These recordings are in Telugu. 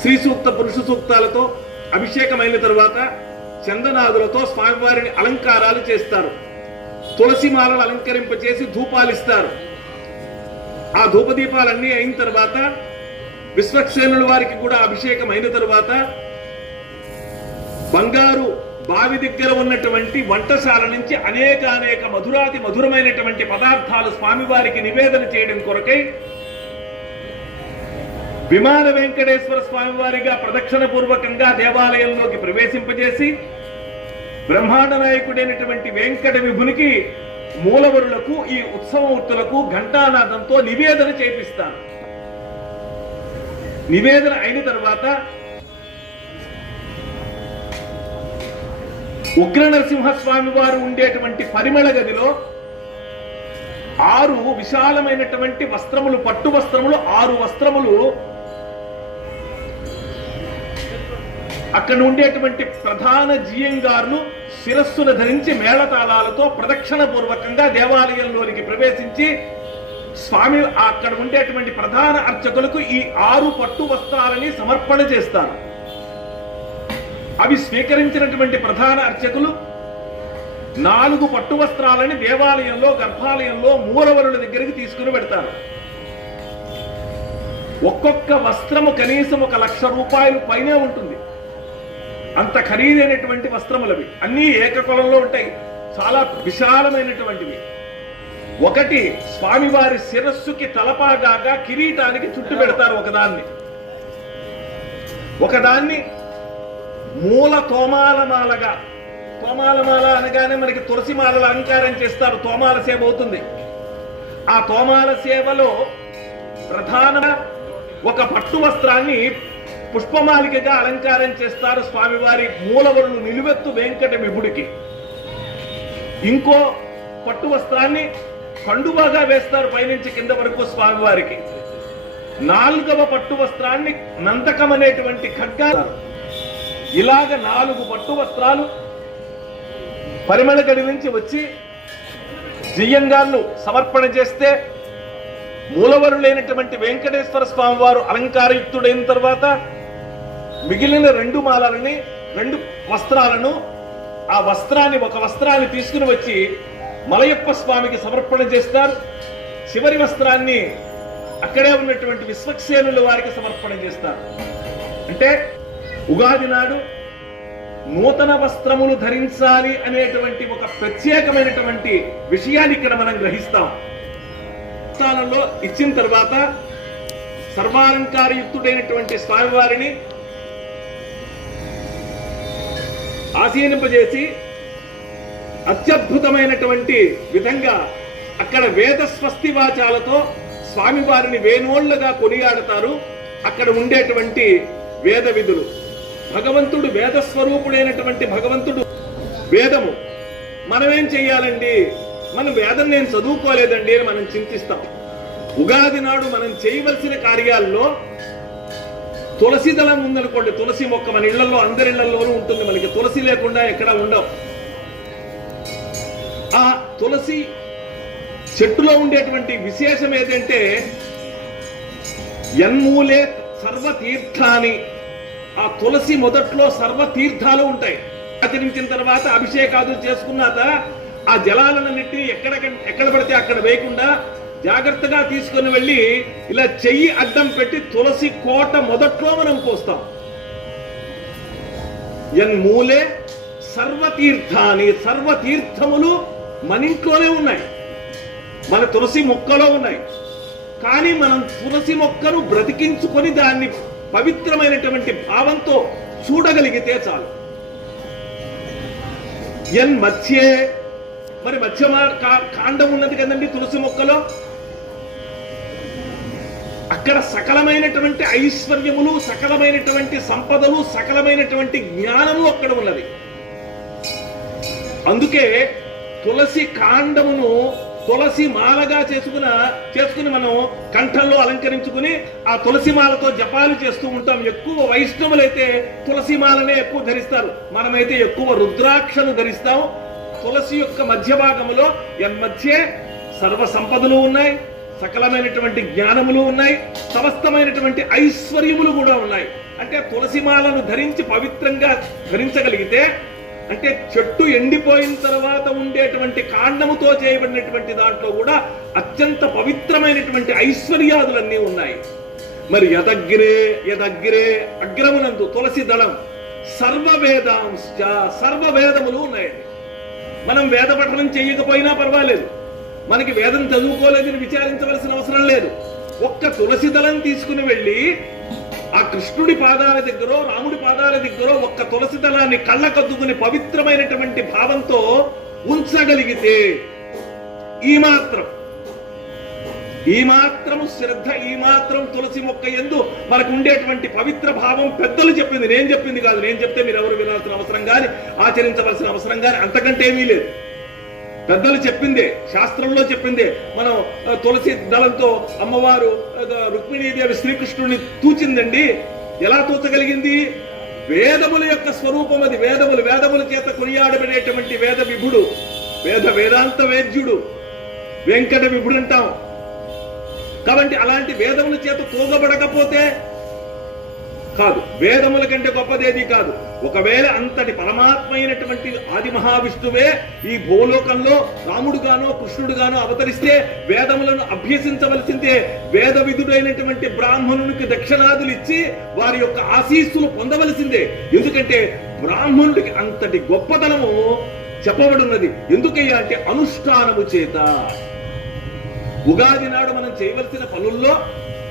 శ్రీ సూక్త పురుష సూక్తాలతో అభిషేకమైన తరువాత చందనాదులతో స్వామివారిని అలంకారాలు చేస్తారు. తులసి మాలలు అలంకరింపచేసి ధూపాలిస్తారు. ఆ ధూపదీపాలన్నీ అయిన తర్వాత విశ్వక్సేనుల వారికి కూడా అభిషేకం అయిన తరువాత బంగారు బావి దగ్గర ఉన్నటువంటి వంటశాల నుంచి అనేక మధురాతి మధురమైనటువంటి పదార్థాలు స్వామివారికి నివేదన చేయడం కొరకై విమాన వెంకటేశ్వర స్వామివారిగా ప్రదక్షిణ పూర్వకంగా దేవాలయంలోకి ప్రవేశింపజేసి బ్రహ్మాండ నాయకుడైనటువంటి వెంకట విభునికి మూలవరులకు ఈ ఉత్సవమూర్తులకు ఘంటానాదంతో నివేదన చేపిస్తారు. నివేదన అయిన తర్వాత ఉగ్ర నరసింహస్వామి వారు ఉండేటువంటి పరిమళ గదిలో 6 విశాలమైనటువంటి వస్త్రములు, పట్టు వస్త్రములు 6 వస్త్రములు అక్కడ ఉండేటువంటి ప్రధాన జియంగారులు శిరస్సును ధరించి మేళతాళాలతో ప్రదక్షిణ పూర్వకంగా దేవాలయంలోనికి ప్రవేశించి స్వామి అక్కడ ఉండేటువంటి ప్రధాన అర్చకులకు ఈ 6 పట్టు వస్త్రాలని సమర్పణ చేస్తారు. అవి స్వీకరించినటువంటి ప్రధాన అర్చకులు 4 పట్టు వస్త్రాలని దేవాలయంలో గర్భాలయంలో మూలవరుల దగ్గరికి తీసుకుని పెడతారు. ఒక్కొక్క వస్త్రము కనీసం 1,00,000 రూపాయలు పైనే ఉంటుంది. అంత ఖరీదైనటువంటి వస్త్రములవి అన్నీ ఏకకులంలో ఉంటాయి. చాలా విశాలమైనటువంటివి. ఒకటి స్వామివారి శిరస్సుకి తలపాగాగా కిరీటానికి చుట్టు పెడతారు. ఒకదాన్ని మూల తోమాలమాలగా, తోమాలమాల అనగానే మనకి తులసి మాలలు అలంకారం చేస్తారు. తోమాల సేవ అవుతుంది. ఆ తోమాల సేవలో ప్రధానంగా ఒక పట్టు వస్త్రాన్ని పుష్పమాలికగా అలంకారం చేస్తారు స్వామివారి మూలవరులు నిలువెత్తు వెంకట విభుడికి. ఇంకో పట్టు వస్త్రాన్ని కండువాగా వేస్తారు పైనుంచి కింద వరకు స్వామివారికి. 4వ పట్టు వస్త్రాన్ని నందకం అనేటువంటి ఖడ్గాలు. ఇలాగ 4 పట్టు వస్త్రాలు పరిమళ గడి నుంచి వచ్చి జియ్యంగాళ్ళు సమర్పణ చేస్తే మూలవరులైనటువంటి వెంకటేశ్వర స్వామి వారు అలంకారయుక్తుడైన తర్వాత మిగిలిన 2 మాలలని 2 వస్త్రాలను ఒక వస్త్రాన్ని తీసుకుని వచ్చి మలయప్ప స్వామికి సమర్పణ చేస్తారు. చివరి వస్త్రాన్ని అక్కడే ఉన్నటువంటి విశ్వక్సేనుల వారికి సమర్పణ చేస్తారు. అంటే ఉగాది నాడు నూతన వస్త్రములు ధరించాలి అనేటువంటి ఒక ప్రత్యేకమైనటువంటి విషయాన్ని ఇక్కడ మనం గ్రహిస్తాం. స్థానంలో ఇచ్చిన తర్వాత సర్వాలంకారయుక్తుడైనటువంటి స్వామివారిని ఆసీనింపజేసి అత్యద్భుతమైనటువంటి విధంగా అక్కడ వేద స్వస్తి వాచాలతో స్వామివారిని వేణోళ్లుగా కొనియాడతారు. అక్కడ ఉండేటువంటి వేద విధులు, భగవంతుడు వేద స్వరూపుడైనటువంటి భగవంతుడు వేదము. మనమేం చెయ్యాలండి, మనం వేదం నేను చదువుకోలేదండి అని మనం చింతిస్తాం. ఉగాది నాడు మనం చేయవలసిన కార్యాల్లో తులసి దళం ఉందనుకోండి, తులసి మొక్క మన ఇళ్లలో అందరిళ్లలోనూ ఉంటుంది. మనకి తులసి లేకుండా ఎక్కడ ఉండవు. ఆ తులసి చెట్టులో ఉండేటువంటి విశేషం ఏంటంటే యన్మూలే సర్వతీర్థాని. ఆ తులసి మొదట్లో సర్వతీర్థాలు ఉంటాయి. ఆచరించిన తర్వాత అభిషేకాదులు చేసుకున్నాక ఆ జలాలన్నింటినీ ఎక్కడ పడితే అక్కడ వేయకుండా జాగ్రత్తగా తీసుకుని వెళ్ళి ఇలా చెయ్యి అడ్డం పెట్టి తులసి కోట మొదట్లో మనం పోస్తాం. యన్మూలే సర్వతీర్థాని. సర్వతీర్థములు మన ఇంట్లోనే ఉన్నాయి, మన తులసి మొక్కలో ఉన్నాయి. కానీ మనం తులసి మొక్కను బ్రతికించుకొని దాన్ని పవిత్రమైనటువంటి భావంతో చూడగలిగితే చాలు. ఎన్ మధ్యే, మరి మధ్య కాండం ఉన్నది కదండి తులసి మొక్కలో. అక్కడ సకలమైనటువంటి ఐశ్వర్యములు, సకలమైనటువంటి సంపదలు, సకలమైనటువంటి జ్ఞానము అక్కడ ఉన్నది. అందుకే తులసి కాండమును తులసి మాలగా చేసుకుని మనం కంఠంలో అలంకరించుకుని ఆ తులసి మాలతో జపాలు చేస్తూ ఉంటాం. ఎక్కువ వైష్ణవులైతే తులసి మాలనే ఎక్కువ ధరిస్తారు. మనమైతే ఎక్కువ రుద్రాక్షను ధరిస్తాం. తులసి యొక్క మధ్య భాగంలో మధ్య సర్వ సంపదలు ఉన్నాయి, సకలమైనటువంటి జ్ఞానములు ఉన్నాయి, సమస్తమైనటువంటి ఐశ్వర్యములు కూడా ఉన్నాయి. అంటే తులసిమాలను ధరించి పవిత్రంగా ధరించగలిగితే, అంటే చెట్టు ఎండిపోయిన తర్వాత ఉండేటువంటి కాండముతో చేయబడినటువంటి దాంట్లో కూడా అత్యంత పవిత్రమైనటువంటి ఐశ్వర్యాదులన్నీ ఉన్నాయి. మరి యదగ్రే అగ్రమునందు తులసి దళం సర్వవేదాంశ, సర్వవేదములు ఉన్నాయండి. మనం వేద పఠనం చేయకపోయినా పర్వాలేదు, మనకి వేదం చదువుకోలేదని విచారించవలసిన అవసరం లేదు. ఒక్క తులసి దళం తీసుకుని వెళ్ళి ఆ కృష్ణుడి పాదాల దగ్గర, రాముడి పాదాల దగ్గర ఒక్క తులసి దళాన్ని కళ్ళకద్దుకుని పవిత్రమైనటువంటి భావంతో ఉంచగలిగితే, ఈ మాత్రము శ్రద్ధ, ఈ మాత్రం తులసి మొక్క యందు మనకు ఉండేటువంటి పవిత్ర భావం పెద్దలు చెప్పింది, నేను చెప్పింది కాదు. నేను చెప్తే మీరు ఎవరు వినాల్సిన అవసరం కానీ ఆచరించవలసిన అవసరం కానీ అంతకంటే ఏమీ లేదు. పెద్దలు చెప్పిందే, శాస్త్రంలో చెప్పిందే. మనం తులసి దళంతో అమ్మవారు రుక్మిణీదేవి శ్రీకృష్ణుడిని తూచిందండి. ఎలా తూచగలిగింది? వేదముల యొక్క స్వరూపం అది. వేదముల చేత కొనియాడబడేటువంటి వేద విభుడు, వేదాంత వేద్యుడు, వెంకట విభుడు అంటాం. కాబట్టి అలాంటి వేదముల చేత తూగబడకపోతే కాదు, వేదముల కంటే గొప్పదేది కాదు. ఒకవేళ అంతటి పరమాత్మ అయినటువంటి ఆది మహావిష్ణువే ఈ భూలోకంలో రాముడుగానో కృష్ణుడుగానో అవతరిస్తే వేదములను అభ్యసించవలసిందే. వేద విధుడైనటువంటి బ్రాహ్మణునికి దక్షిణాదులు ఇచ్చి వారి యొక్క ఆశీస్సులు పొందవలసిందే. ఎందుకంటే బ్రాహ్మణుడికి అంతటి గొప్పతనము చెప్పబడున్నది. ఎందుకయ్యా అంటే అనుష్ఠానము చేత. ఉగాది నాడు మనం చేయవలసిన పనుల్లో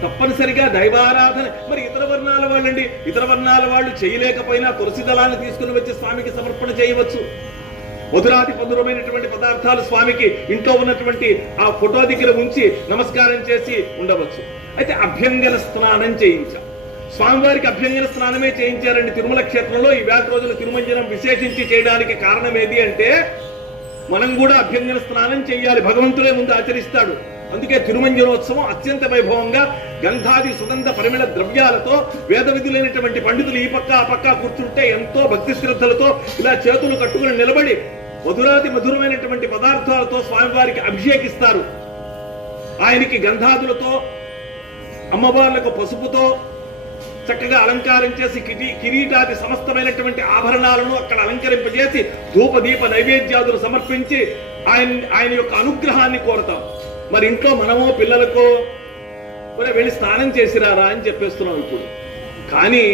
తప్పనిసరిగా దైవారాధన. మరి ఇతర వర్ణాల వాళ్ళండి, ఇతర వర్ణాల వాళ్ళు చేయలేకపోయినా తులసి దళాన్ని తీసుకుని వచ్చి స్వామికి సమర్పణ చేయవచ్చు. మధురాతి మధురమైనటువంటి పదార్థాలు స్వామికి ఇంట్లో ఉన్నటువంటి ఆ ఫోటో దగ్గర ఉంచి నమస్కారం చేసి ఉండవచ్చు. అయితే అభ్యంగన స్నానం చేయించాం. స్వామివారికి అభ్యంగన స్నానమే చేయించారండి తిరుమల క్షేత్రంలో. ఈ 10 రోజుల తిరుమంజనం విశేషించి చేయడానికి కారణం ఏది అంటే, మనం కూడా అభ్యంగన స్నానం చేయాలి. భగవంతుడే ముందు ఆచరిస్తాడు. అందుకే తిరుమంజనోత్సవం అత్యంత వైభవంగా గంధాది సుగంధ పరిమళ ద్రవ్యాలతో వేద విధులైనటువంటి పండితులు ఈ పక్క ఆ పక్క కూర్చుంటే ఎంతో భక్తి శ్రద్ధలతో ఇలా చేతులు కట్టుకుని నిలబడి మధురాతి మధురమైనటువంటి పదార్థాలతో స్వామివారికి అభిషేకిస్తారు. ఆయనకి గంధాదులతో, అమ్మవార్లకు పసుపుతో చక్కగా అలంకారం చేసి కిరీటాది సమస్తమైనటువంటి ఆభరణాలను అక్కడ అలంకరింపజేసి ధూపదీప నైవేద్యాదులు సమర్పించి ఆయన యొక్క అనుగ్రహాన్ని కోరతాం. మరి ఇంట్లో మనమో పిల్లలకో వెళ్ళి స్నానం చేసిరారా అని చెప్పేస్తున్నాం ఇప్పుడు. కానీ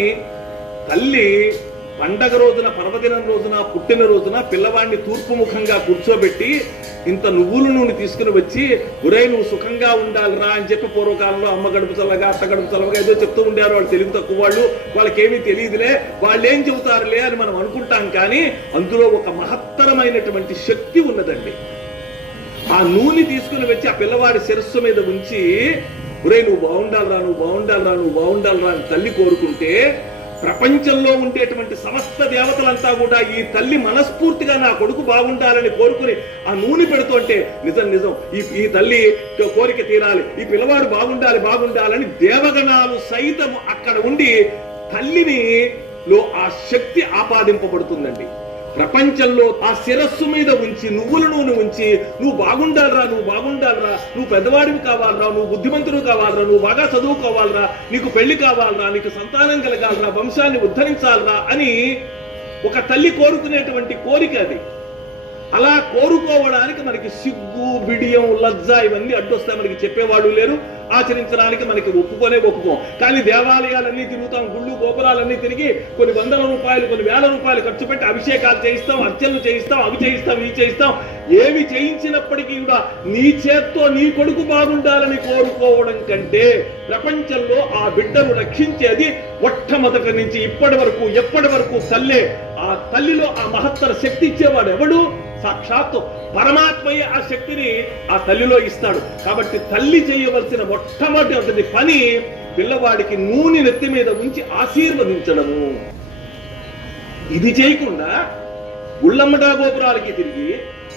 తల్లి పండగ రోజున, పర్వదినం రోజున, పుట్టిన రోజున పిల్లవాడిని తూర్పు ముఖంగా కూర్చోబెట్టి ఇంత నువ్వుల నూనె తీసుకుని వచ్చి, ఒరే నువ్వు సుఖంగా ఉండాలిరా అని చెప్పి పూర్వకాలంలో అమ్మ గడుపు చల్లగా, అత్త గడుపు చల్లగా ఏదో చెప్తూ ఉండేవారు. వాళ్ళు తెలివి తక్కువ వాళ్ళు, వాళ్ళకేమీ తెలియదులే, వాళ్ళు ఏం చెబుతారులే అని మనం అనుకుంటాం. కానీ అందులో ఒక మహత్తరమైనటువంటి శక్తి ఉన్నదండి. ఆ నూనె తీసుకుని వచ్చి ఆ పిల్లవాడి శిరస్సు మీద ఉంచి, ఒరే నువ్వు బాగుండాలరా, నువ్వు బాగుండాలరా, నువ్వు బాగుండాలరా అని తల్లి కోరుకుంటే, ప్రపంచంలో ఉండేటువంటి సమస్త దేవతలంతా కూడా ఈ తల్లి మనస్ఫూర్తిగా నా కొడుకు బాగుండాలని కోరుకుని ఆ నూనె పెడుతుంటే నిజం ఈ తల్లి కోరిక తీరాలి, ఈ పిల్లవాడు బాగుండాలని దేవగణాలు సైతం అక్కడ ఉండి తల్లిని లో ఆ శక్తి ఆపాదింపబడుతుందండి. ప్రపంచంలో ఆ శిరస్సు మీద ఉంచి నువ్వుల నూనె ఉంచి, నువ్వు బాగుండాలరా, నువ్వు పెద్దవాడివి కావాలరా, నువ్వు బుద్ధిమంతుడు కావాలరా, నువ్వు బాగా చదువుకోవాలరా, నీకు పెళ్లి కావాలరా, నీకు సంతానం కలగాలరా, వంశాన్ని ఉద్ధరించాలరా అని ఒక తల్లి కోరుకునేటువంటి కోరిక అది. అలా కోరుకోవడానికి మనకి సిగ్గు, బిడియం, లజ్జ ఇవన్నీ అడ్డొస్తాయి. మనకి చెప్పేవాళ్ళు లేరు, ఆచరించడానికి మనకి ఒప్పుకోం. కానీ దేవాలయాలన్నీ తిరుగుతాం, గుళ్ళు గోపురాలన్నీ తిరిగి కొన్ని వందల రూపాయలు, కొన్ని వేల రూపాయలు ఖర్చు పెట్టి అభిషేకాలు చేయిస్తాం, అర్చనలు చేయిస్తాం, అవి చేయిస్తాం, ఇవి చేయిస్తాం. ఏవి చేయించినప్పటికీ కూడా నీ చేత్తో నీ కొడుకు బాగుండాలని కోరుకోవడం కంటే ప్రపంచంలో ఆ బిడ్డను రక్షించేది మొట్టమొదటి నుంచి ఎప్పటి వరకు తల్లే. ఆ తల్లిలో ఆ మహత్తర శక్తి ఇచ్చేవాడు ఎవడు? సాక్షాత్తు పరమాత్మయే ఆ శక్తిని ఆ తల్లిలో ఇస్తాడు. కాబట్టి తల్లి చేయవలసిన మొట్టమొదటి పని పిల్లవాడికి నూనె నెత్తి మీద ఉంచి ఆశీర్వదించడము. ఇది చేయకుండా గుళ్ళమ్మటా గోపురాలకి తిరిగి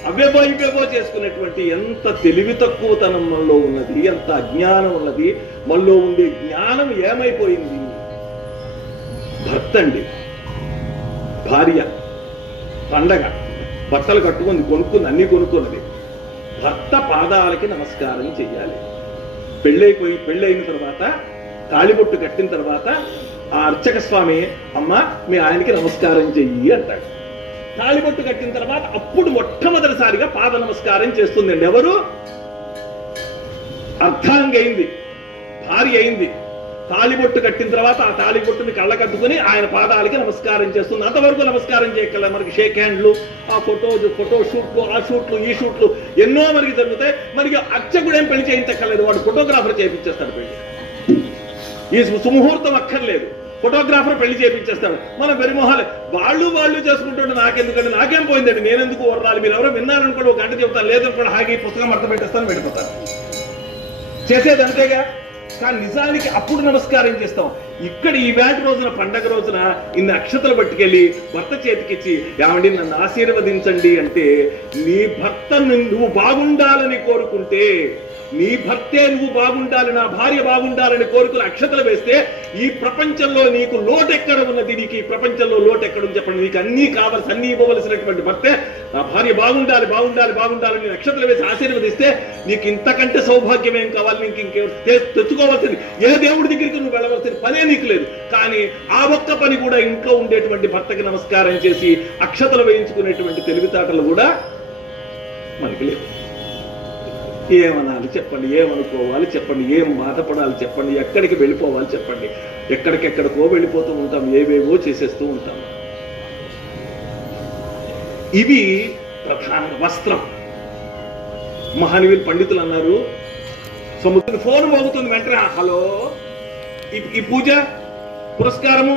అవ్వేబో చేసుకునేటువంటి ఎంత తెలివి తక్కువతనం మనలో ఉన్నది, ఎంత అజ్ఞానం ఉన్నది. మనలో ఉండే జ్ఞానం ఏమైపోయింది? భర్త అండి, భార్య పండగ బట్టలు కొనుక్కుంది, అన్ని కొనుక్కున్నది. భర్త పాదాలకి నమస్కారం చెయ్యాలి. పెళ్ళైన తర్వాత తాళిబొట్టు కట్టిన తర్వాత ఆ అర్చక స్వామి, అమ్మ మీ ఆయనకి నమస్కారం చెయ్యి అంటాడు. తాళిబొట్టు కట్టిన తర్వాత అప్పుడు మొట్టమొదటిసారిగా పాద నమస్కారం చేస్తుందండి. ఎవరు? అర్థాంగి అయింది, భార్య అయింది. తాళిబొట్టు కట్టిన తర్వాత ఆ తాళిబొట్టుని కళ్ళకద్దుకుని ఆయన పాదాలకి నమస్కారం చేస్తుంది. అంతవరకు నమస్కారం చేయగల మనకి షేక్ హ్యాండ్లు, ఆ ఫోటో షూట్లు, ఆ షూట్లు, ఈ షూట్లు ఎన్నో మనకి జరుగుతాయి. మనకి అర్చకుడు ఏం పెళ్లి చేయించక్కర్లేదు, వాడు ఫోటోగ్రాఫర్ చేయించేస్తాడు పెళ్లి. ఈ సుముహూర్తం అక్కర్లేదు, ఫోటోగ్రాఫర్ పెళ్లి చేయించేస్తాడు. మన వెరిమొహాలు వాళ్ళు చేసుకుంటుంటే నాకెందుకంటే నాకేం పోయిందండి, నేనెందుకు వర్రాలి? మీరు ఎవరో విన్నారనుకోండి, ఒక గంట చెబుతాను, లేదనుకోండి హాగి పుస్తకం అర్థం పెట్టేస్తాను, వెళ్ళిపోతాను. చేసేది అంతేగా. కానీ నిజానికి అప్పుడు నమస్కారం చేస్తాం. ఇక్కడ ఈ వేటి రోజున, పండగ రోజున ఇన్ని అక్షతలు పట్టుకెళ్ళి భర్త చేతికిచ్చి, ఏమండి నన్ను ఆశీర్వదించండి అంటే, నీ భర్త నువ్వు బాగుండాలని కోరుకుంటే, నీ భర్తే నువ్వు బాగుండాలి, నా భార్య బాగుండాలని కోరుకుని అక్షతలు వేస్తే, ఈ ప్రపంచంలో నీకు లోటెక్కడ ఉన్నది? నీకు ఈ ప్రపంచంలో లోటెక్కడుంది చెప్పండి? నీకు అన్నీ కావాల్సి, అన్నీ ఇవ్వవలసినటువంటి భర్తే నా భార్య బాగుండాలి నేను అక్షతలు వేసి ఆశీర్వదిస్తే, నీకు ఇంతకంటే సౌభాగ్యం ఏం కావాలి? నీకు ఇంకేం తెచ్చుకోవాల్సింది, ఏ దేవుడి దగ్గరికి నువ్వు వెళ్ళవలసిన పనే నీకు లేదు. కానీ ఆ ఒక్క పని కూడా ఇంట్లో ఉండేటువంటి భర్తకి నమస్కారం చేసి అక్షతలు వేయించుకునేటువంటి తెలివితేటలు కూడా మనకి లేవు. ఏమనాలి చెప్పండి, ఏమనుకోవాలి చెప్పండి, ఏం బాధపడాలి చెప్పండి, ఎక్కడికి వెళ్ళిపోవాలి చెప్పండి? ఎక్కడికెక్కడికో వెళ్ళిపోతూ ఉంటాం, ఏవేవో చేసేస్తూ ఉంటాం. ఇవి ప్రధాన వస్త్రం. మహానీయులు పండితులు అన్నారు, సముద్రం ఫోన్ మోగుతుంది వెంటనే, హలో ఈ పూజ పురస్కారము,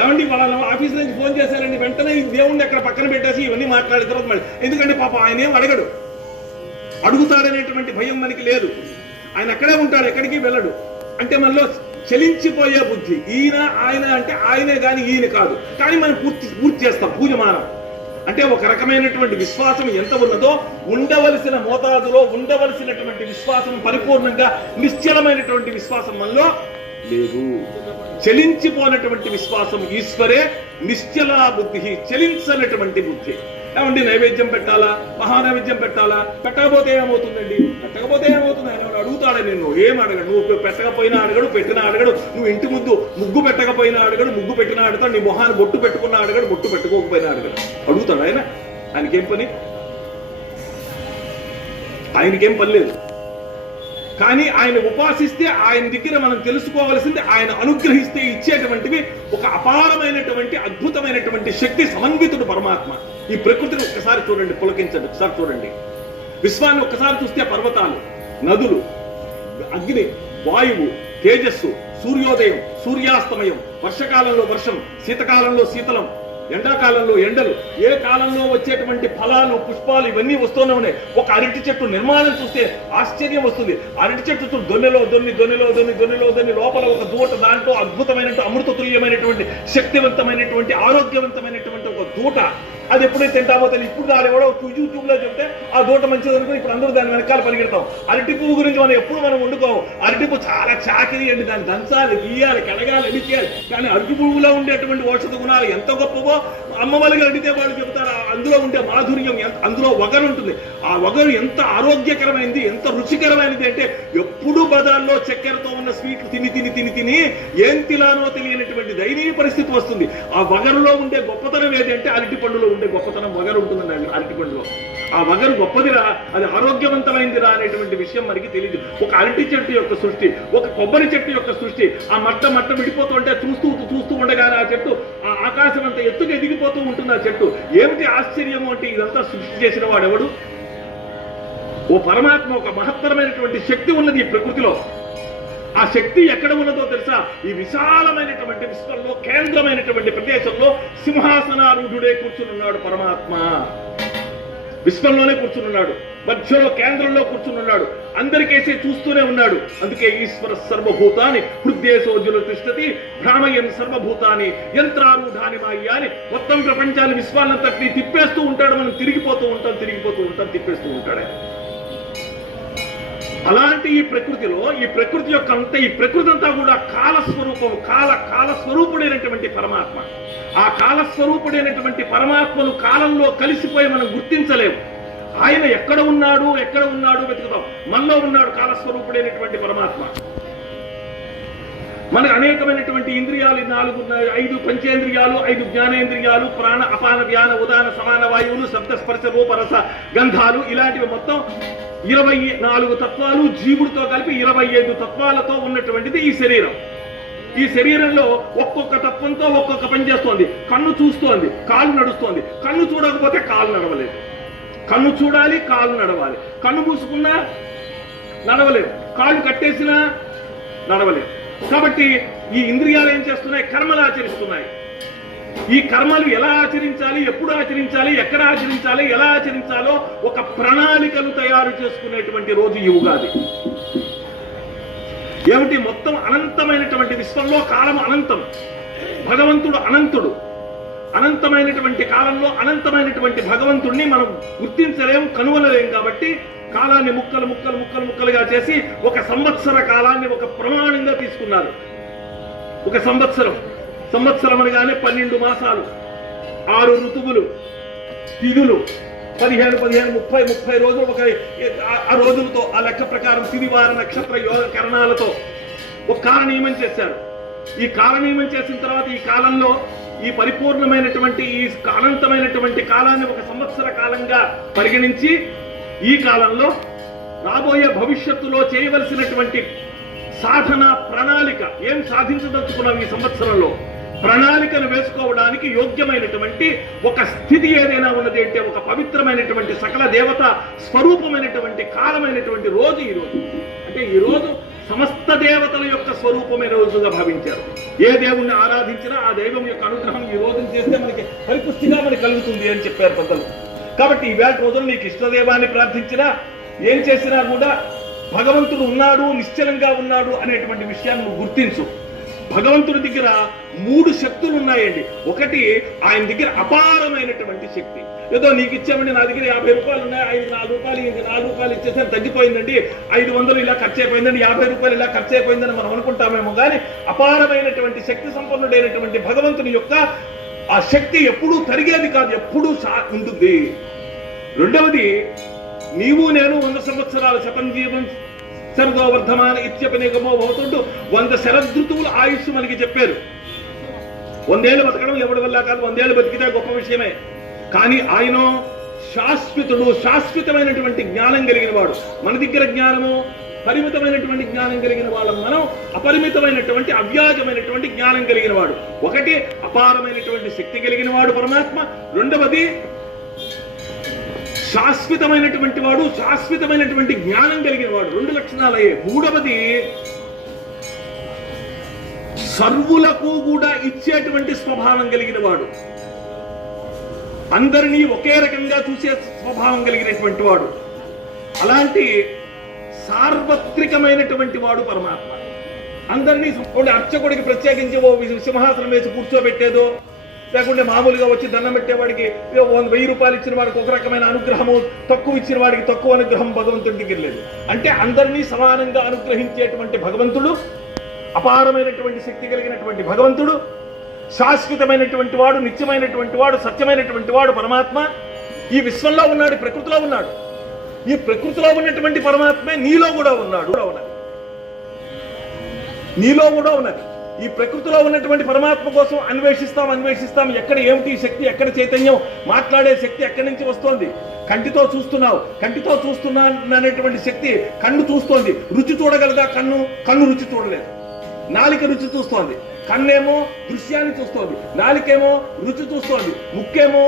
ఏమండి వాళ్ళ ఆఫీస్ నుంచి ఫోన్ చేశారండి, వెంటనే ఈ దేవుణ్ణి అక్కడ పక్కన పెట్టేసి ఇవన్నీ మాట్లాడిన తర్వాత మళ్ళీ, ఎందుకంటే పాప ఆయన ఏం అడగడు, అడుగుతాడనేటువంటి భయం మనకి లేదు. ఆయన అక్కడే ఉంటాడు, ఎక్కడికి వెళ్ళడు. అంటే మనలో చలించిపోయే బుద్ధి, ఆయన అంటే ఆయనే కానీ ఈయన కాదు. కానీ మనం పూర్తి చేస్తాం పూజమానం. అంటే ఒక రకమైనటువంటి విశ్వాసం ఎంత ఉన్నదో, ఉండవలసిన మోతాదులో ఉండవలసినటువంటి విశ్వాసం పరిపూర్ణంగా నిశ్చలమైనటువంటి విశ్వాసం మనలో లేదు. చలించిపోయినటువంటి విశ్వాసం ఈశ్వరే, నిశ్చల బుద్ధి, చలించనటువంటి బుద్ధి. ఏమండి నైవేద్యం పెట్టాలా, మహానైవేద్యం పెట్టాలా, పెట్టకపోతే ఏమవుతుందండి? పెట్టకపోతే ఏమవుతుంది? ఆయన అడుగుతాడు, నిన్ను ఏం అడగడు. నువ్వు పెట్టకపోయినా అడగడు, పెట్టినా అడగడు. నువ్వు ఇంటి ముందు ముగ్గు పెట్టకపోయినా అడగడు, ముగ్గు పెట్టినా అడుగుతాడు. నీ మొహాన్ని బొట్టు పెట్టుకున్నా అడగడు, బొట్టు పెట్టుకోకపోయినా అడగడు. అడుగుతాడు ఆయన. ఆయనకేం పని? ఆయనకేం పని లేదు. కానీ ఆయన ఉపాసిస్తే, ఆయన దగ్గర మనం తెలుసుకోవలసింది, ఆయన అనుగ్రహిస్తే ఇచ్చేటువంటివి ఒక అపారమైనటువంటి అద్భుతమైనటువంటి శక్తి సమన్వితుడు పరమాత్మ. ఈ ప్రకృతిని ఒక్కసారి చూడండి, పులకించండి, ఒకసారి చూడండి. విశ్వాన్ని ఒక్కసారి చూస్తే పర్వతాలు, నదులు, అగ్ని, వాయువు, తేజస్సు, సూర్యోదయం, సూర్యాస్తమయం, వర్షకాలంలో వర్షం, శీతకాలంలో శీతలం, ఎండాకాలంలో ఎండలు, ఏ కాలంలో వచ్చేటువంటి ఫలాలు, పుష్పాలు ఇవన్నీ వస్తూనే ఉన్నాయి. ఒక అరటి చెట్టు నిర్మాణం చూస్తే ఆశ్చర్యం వస్తుంది. అరటి చెట్టు దొన్నెలో దొన్ని లోపల ఒక దూట, దాంట్లో అద్భుతమైన అమృతతుల్యమైనటువంటి శక్తివంతమైనటువంటి ఆరోగ్యవంతమైనటువంటి ఒక దూట. అది ఎప్పుడైతే తింటామో తెలియదు. ఇప్పుడు దాని ఎవడో యూట్యూబ్ లో చెప్తే ఆ దూట మంచిది అనుకుని ఇప్పుడు అందరూ దాని వెనకాల పరిగెడతాం. అరటి పువ్వు గురించి మనం ఎప్పుడు మనం వండుకోము. అరటి పువ్వు చాలా చాకిరి అండి, దాన్ని దంచాలి, గీయాలి, కడగాలి, అన్ని చేయాలి. కానీ అరటి పువ్వులో ఉండేటువంటి ఔషధ గుణాలు ఎంత గొప్పవో అమ్మ వాళ్ళకి అడిగితే వాళ్ళు చెబుతారు. అందులో ఉండే మాధుర్యం, అందులో వగరు ఉంటుంది. ఆ వగరు ఎంత ఆరోగ్యకరమైనది, ఎంత రుచికరమైనది అంటే, ఎప్పుడు బజార్లో చక్కెరతో ఉన్న స్వీట్లు తిని ఏం తిలానో తెలియనటువంటి దయనీయ పరిస్థితి వస్తుంది. ఆ వగరులో ఉండే గొప్పతనం ఏదంటే, అరటి పండులో ఉండే గొప్పతనం వగరు ఉంటుందండి అరటి పండులో. ఆ వగరు గొప్పదిరా, అది ఆరోగ్యవంతమైందిరా అనేటువంటి విషయం మనకి తెలియదు. ఒక అరటి చెట్టు యొక్క సృష్టి, ఒక కొబ్బరి చెట్టు యొక్క సృష్టి, ఆ మట్ట విడిపోతుంటే చూస్తూ ఉండగానే ఆ చెట్టు ఆ ఆకాశం అంత ఎత్తుగా ఎదిగిపోతూ ఉంటుంది. ఆ చెట్టు ఏమిటి ఆశ్చర్యము అంటే, ఇదంతా సృష్టి చేసిన వాడెవడు? ఓ పరమాత్మ. ఒక మహత్తరమైనటువంటి శక్తి ఉన్నది ఈ ప్రకృతిలో. ఆ శక్తి ఎక్కడ ఉన్నదో తెలుసా? ఈ విశాలమైనటువంటి విశ్వంలో కేంద్రమైనటువంటి ప్రదేశంలో సింహాసనారూఢుడే కూర్చునున్నాడు పరమాత్మ. విశ్వంలోనే కూర్చునున్నాడు, మధ్యలో కేంద్రంలో కూర్చునున్నాడు, అందరికేసే చూస్తూనే ఉన్నాడు. అందుకే ఈశ్వర సర్వభూతాన్ని హృదయేశోజ్వల తిష్టతి భ్రామయన్ సర్వభూతాన్ని యంత్రారూఢాని మాయాని. మొత్తం ప్రపంచాన్ని, విశ్వాన్నంతటినీ తిప్పేస్తూ ఉంటాడు. మనం తిరిగిపోతూ ఉంటాం, తిప్పేస్తూ ఉంటాడు. అలాంటి ఈ ప్రకృతిలో, ఈ ప్రకృతి యొక్క ఈ ప్రకృతి అంతా కూడా కాలస్వరూపం, కాలస్వరూపుడైనటువంటి పరమాత్మ. ఆ కాలస్వరూపుడైనటువంటి పరమాత్మను కాలంలో కలిసిపోయి మనం గుర్తించలేము. ఆయన ఎక్కడ ఉన్నాడు వెతుకుతాం. మనలో ఉన్నాడు కాలస్వరూపుడైనటువంటి పరమాత్మ. మనకు అనేకమైనటువంటి ఇంద్రియాలు 4 ఉన్నాయి. 5 పంచేంద్రియాలు, 5 జ్ఞానేంద్రియాలు, ప్రాణ అపాన వ్యాన ఉదాన సమాన వాయువులు, శబ్ద స్పర్శ రూప రస గంధాలు, ఇలాంటివి మొత్తం 24 తత్వాలు, జీవుడితో కలిపి 25 తత్వాలతో ఉన్నటువంటిది ఈ శరీరం. ఈ శరీరంలో ఒక్కొక్క తత్వంతో ఒక్కొక్క పని చేస్తోంది. కన్ను చూస్తోంది, కాలు నడుస్తోంది. కన్ను చూడకపోతే కాలు నడవలేదు. కన్ను చూడాలి, కాలు నడవాలి. కన్ను మూసుకున్నా నడవలేదు, కాళ్ళు కట్టేసినా నడవలేదు. కాబట్టి ఈ ఇంద్రియాలు ఏం చేస్తున్నాయి? కర్మలు ఆచరిస్తున్నాయి. ఈ కర్మలు ఎలా ఆచరించాలి, ఎప్పుడు ఆచరించాలి, ఎక్కడ ఆచరించాలి, ఎలా ఆచరించాలో ఒక ప్రణాళికను తయారు చేసుకునేటువంటి రోజు ఈ ఉగాది. ఏమిటి? మొత్తం అనంతమైనటువంటి విశ్వంలో కాలం అనంతం, భగవంతుడు అనంతుడు. అనంతమైనటువంటి కాలంలో అనంతమైనటువంటి భగవంతుడిని మనం గుర్తించలేం, కనుగొనలేం. కాబట్టి కాలాన్ని ముక్కలుగా చేసి ఒక సంవత్సర కాలాన్ని ఒక ప్రమాణంగా తీసుకున్నారు. ఒక సంవత్సరం అనగానే 12 మాసాలు, 6 ఋతువులు, తిథులు, 15, 30 రోజులు. ఆ రోజులతో ఆ లెక్క ప్రకారం తిదివార నక్షత్ర యోగ కరణాలతో ఒక కాలనియమం చేశారు. ఈ కాలనియమం చేసిన తర్వాత ఈ కాలంలో ఈ పరిపూర్ణమైనటువంటి ఈ అనంతమైనటువంటి కాలాన్ని ఒక సంవత్సర కాలంగా పరిగణించి ఈ కాలంలో రాబోయే భవిష్యత్తులో చేయవలసినటువంటి సాధన ప్రణాళిక, ఏం సాధించదలుచుకున్నాం ఈ సంవత్సరంలో, ప్రణాళికను వేసుకోవడానికి యోగ్యమైనటువంటి ఒక స్థితి ఏదైనా ఉన్నది అంటే ఒక పవిత్రమైనటువంటి సకల దేవత స్వరూపమైనటువంటి కాలమైనటువంటి రోజు ఈ రోజు. అంటే ఈ రోజు సమస్త దేవతల యొక్క స్వరూపమైన రోజుగా భావించారు. ఏ దేవుణ్ణి ఆరాధించినా ఆ దైవం యొక్క అనుగ్రహం ఈ రోజును చేస్తే మనకి పరిపుష్టిగా మనకి కలుగుతుంది అని చెప్పారు పెద్దలు. కాబట్టి ఈవేళ రోజులు నీకు ఇష్టదేవాన్ని ప్రార్థించినా ఏం చేసినా కూడా భగవంతుడు ఉన్నాడు, నిశ్చలంగా ఉన్నాడు అనేటువంటి విషయాన్ని నువ్వు గుర్తించు. భగవంతుడి దగ్గర 3 శక్తులు ఉన్నాయండి. ఒకటి, ఆయన దగ్గర అపారమైనటువంటి శక్తి. ఏదో నీకు ఇచ్చామండి, నా దగ్గర 50 రూపాయలు ఉన్నాయి, 4 రూపాయలు 4 రూపాయలు ఇచ్చేసరికి తగ్గిపోయిందండి, 500 ఇలా ఖర్చు అయిపోయిందండి, 50 రూపాయలు ఇలా ఖర్చు అయిపోయిందని మనం అనుకుంటామేమో. కానీ అపారమైనటువంటి శక్తి సంపన్నుడైనటువంటి భగవంతుని యొక్క ఆ శక్తి ఎప్పుడూ తరిగేది కాదు, ఎప్పుడూ ఉంటుంది. రెండవది, నీవు నేను 100 సంవత్సరాలు శతంజీవం శరదో వర్ధమాన ఇత్యపనిగమో భవతుంటూ 100 శరదృతువులు ఆయుష్ మనకి చెప్పారు. 100 ఏళ్ళు బతకడం ఎవరి వల్ల కాదు, 100 ఏళ్ళు బతికితే గొప్ప విషయమే. కానీ ఆయన శాశ్వతుడు, శాశ్వతమైనటువంటి జ్ఞానం కలిగిన వాడు. మన దగ్గర జ్ఞానము పరిమితమైనటువంటి జ్ఞానం కలిగిన వాళ్ళం, మనం అపరిమితమైనటువంటి అవ్యాజమైనటువంటి జ్ఞానం కలిగిన వాడు. ఒకటి, అపారమైనటువంటి శక్తి కలిగిన వాడు పరమాత్మ. రెండవది, శాశ్వతమైనటువంటి వాడు, శాశ్వతమైనటువంటి జ్ఞానం కలిగిన వాడు. 2 లక్షణాలయ్యే. మూడవది, సర్వులకు కూడా ఇచ్చేటువంటి స్వభావం కలిగిన వాడు, అందరినీ ఒకే రకంగా చూసే స్వభావం కలిగినటువంటి వాడు. అలాంటి సార్వత్రికమైనటువంటి వాడు పరమాత్మ. అందరినీ అర్చకుడికి ప్రత్యేకించి ఓ సింహాసనం వేసి కూర్చోబెట్టేదో, లేకుంటే మామూలుగా వచ్చి దండం పెట్టేవాడికి 1000 రూపాయలు ఇచ్చిన వాడికి ఒక రకమైన అనుగ్రహము, తక్కువ ఇచ్చిన వాడికి తక్కువ అనుగ్రహం భగవంతుడి దగ్గర లేదు. అంటే అందరినీ సమానంగా అనుగ్రహించేటువంటి భగవంతుడు, అపారమైనటువంటి శక్తి కలిగినటువంటి భగవంతుడు, శాశ్వతమైనటువంటి వాడు, నిత్యమైనటువంటి వాడు, సత్యమైనటువంటి వాడు పరమాత్మ ఈ విశ్వంలో ఉన్నాడు, ప్రకృతిలో ఉన్నాడు. ఈ ప్రకృతిలో ఉన్నటువంటి పరమాత్మే నీలో కూడా ఉన్నాడు, నీలో కూడా ఉన్నది. ఈ ప్రకృతిలో ఉన్నటువంటి పరమాత్మ కోసం అన్వేషిస్తాం. ఎక్కడ ఏమిటి శక్తి, ఎక్కడ చైతన్యం, మాట్లాడే శక్తి ఎక్కడి నుంచి వస్తోంది? కంటితో చూస్తున్నావు, కంటితో చూస్తున్నాననేటువంటి శక్తి కన్ను చూస్తోంది. రుచి చూడగలదా? కన్ను రుచి చూడలేదు. నాలిక రుచి చూస్తోంది, కన్నేమో దృశ్యాన్ని చూస్తోంది, నాలికేమో రుచి చూస్తోంది, ముక్కేమో